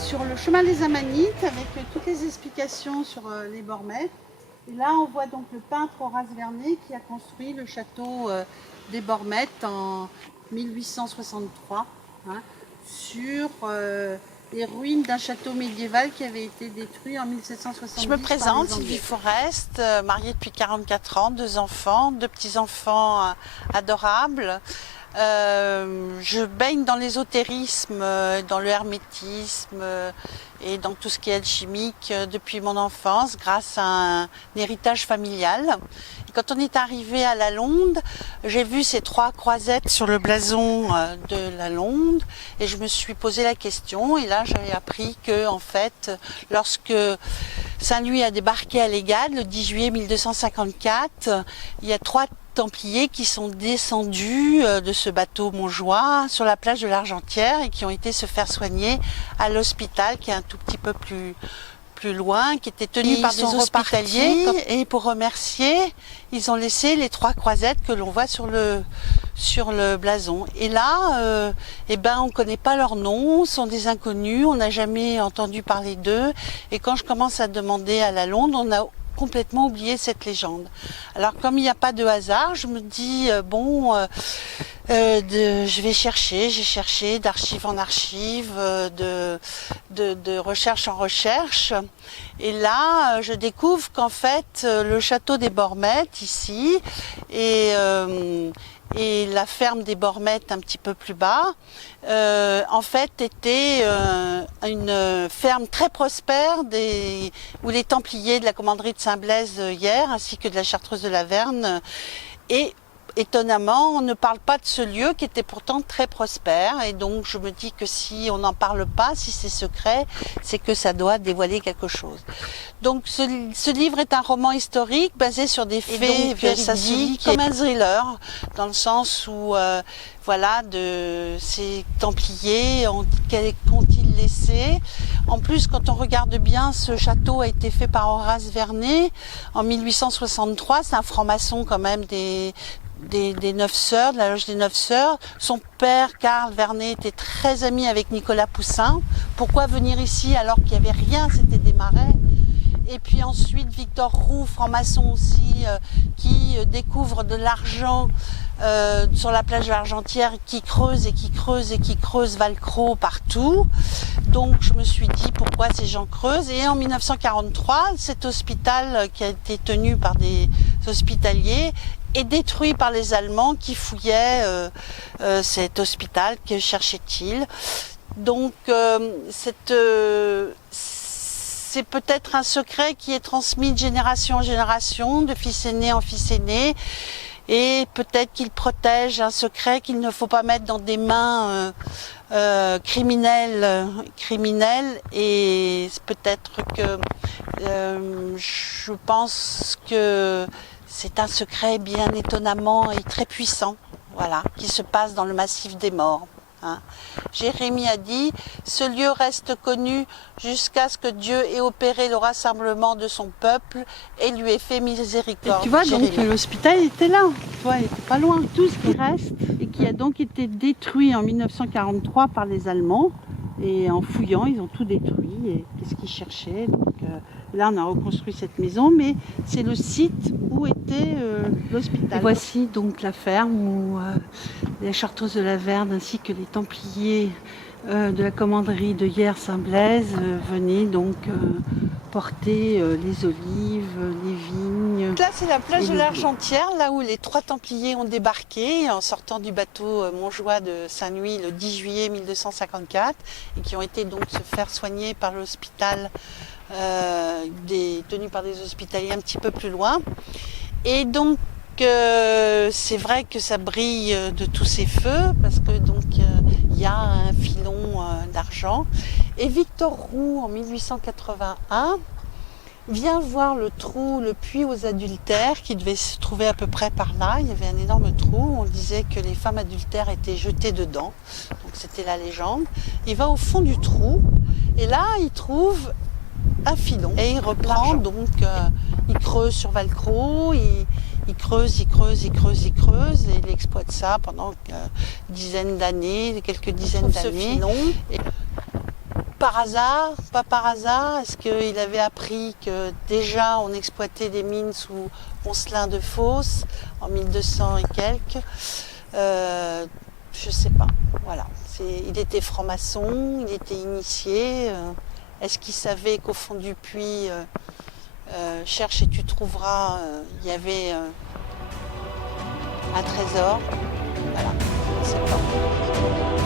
sur le chemin des Amanites avec toutes les explications sur les Bormettes. Et là, on voit donc le peintre Horace Vernet qui a construit le château des Bormettes en 1863 sur les ruines d'un château médiéval qui avait été détruit en 1770. Je me présente, Sylvie Forest, mariée depuis 44 ans, 2 enfants, 2 petits-enfants adorables. Je baigne dans l'ésotérisme, dans le hermétisme et dans tout ce qui est alchimique depuis mon enfance grâce à un héritage familial. Et quand on est arrivé à la Londe, j'ai vu ces 3 croisettes sur le blason de la Londe et je me suis posé la question et là j'ai appris que en fait lorsque Saint-Louis a débarqué à l'Égade le 10 juillet 1254, il y a 3 Templiers qui sont descendus de ce bateau montjoie sur la plage de l'Argentière et qui ont été se faire soigner à l'hôpital qui est un tout petit peu plus loin, qui était tenu par des hospitaliers. Et pour remercier, ils ont laissé les 3 croisettes que l'on voit sur le blason. Et là, on ne connaît pas leur nom, sont des inconnus, on n'a jamais entendu parler d'eux. Et quand je commence à demander à la Londe, on a complètement oublié cette légende. Alors comme il n'y a pas de hasard, je me dis je vais chercher, j'ai cherché d'archive en archive, de recherche en recherche et là je découvre qu'en fait le château des Bormettes ici et la ferme des Bormettes un petit peu plus bas, en fait était une ferme très prospère où les Templiers de la commanderie de Saint-Blaise hier ainsi que de la Chartreuse de la Verne et étonnamment, on ne parle pas de ce lieu qui était pourtant très prospère et donc je me dis que si on n'en parle pas, si c'est secret, c'est que ça doit dévoiler quelque chose. Donc ce livre est un roman historique basé sur des faits véridiques comme un thriller dans le sens où de ces Templiers qu'ont-ils laissé. En plus, quand on regarde bien, ce château a été fait par Horace Vernet en 1863, c'est un franc-maçon quand même des 9 sœurs, de la loge des 9 sœurs. Son père, Karl Vernet, était très ami avec Nicolas Poussin. Pourquoi venir ici alors qu'il n'y avait rien, c'était des marais? Et puis ensuite, Victor Roux, franc-maçon aussi, qui découvre de l'argent sur la plage de l'Argentière, qui creuse et qui creuse et qui creuse Valcro partout. Donc je me suis dit pourquoi ces gens creusent. Et en 1943, cet hôpital qui a été tenu par des hospitaliers est détruit par les Allemands qui fouillaient cet hôpital. Que cherchaient-ils? Donc c'est peut-être un secret qui est transmis de génération en génération, de fils aîné en fils aîné. Et peut-être qu'il protège un secret qu'il ne faut pas mettre dans des mains criminelles. Et peut-être que je pense que c'est un secret bien étonnamment et très puissant, qui se passe dans le massif des morts. Jérémie a dit « Ce lieu reste connu jusqu'à ce que Dieu ait opéré le rassemblement de son peuple et lui ait fait miséricorde. » Et tu vois, donc l'hôpital était là, il n'était pas loin. Tout ce qui reste et qui a donc été détruit en 1943 par les Allemands. Et en fouillant, ils ont tout détruit. Et qu'est-ce qu'ils cherchaient? Donc, là, on a reconstruit cette maison, mais c'est le site où était l'hôpital. Et voici donc la ferme où les Chartreuses de la Verne ainsi que les Templiers de la commanderie de Hyères-Saint-Blaise venaient donc porter les olives, les vignes. Là, c'est la plage de l'Argentière, là où les 3 Templiers ont débarqué en sortant du bateau montjoie de Saint-Louis le 10 juillet 1254 et qui ont été donc se faire soigner par l'hôpital tenu par des hospitaliers un petit peu plus loin. Et donc, c'est vrai que ça brille de tous ces feux parce que donc il y a un filon d'argent. Et Victor Roux, en 1881, vient voir le trou, le puits aux adultères qui devait se trouver à peu près par là. Il y avait un énorme trou. On disait que les femmes adultères étaient jetées dedans. Donc c'était la légende. Il va au fond du trou et là il trouve un filon et il reprend donc il creuse sur Valcro, il creuse et il exploite ça pendant quelques dizaines d'années. par hasard, pas par hasard. Est-ce qu'il avait appris que déjà on exploitait des mines sous Poncelin-de-Fosse en 1200 et quelques? Je sais pas. Voilà. Il était franc-maçon, il était initié. Est-ce qu'il savait qu'au fond du puits, cherche et tu trouveras, il y avait un trésor? Voilà, je ne sais pas.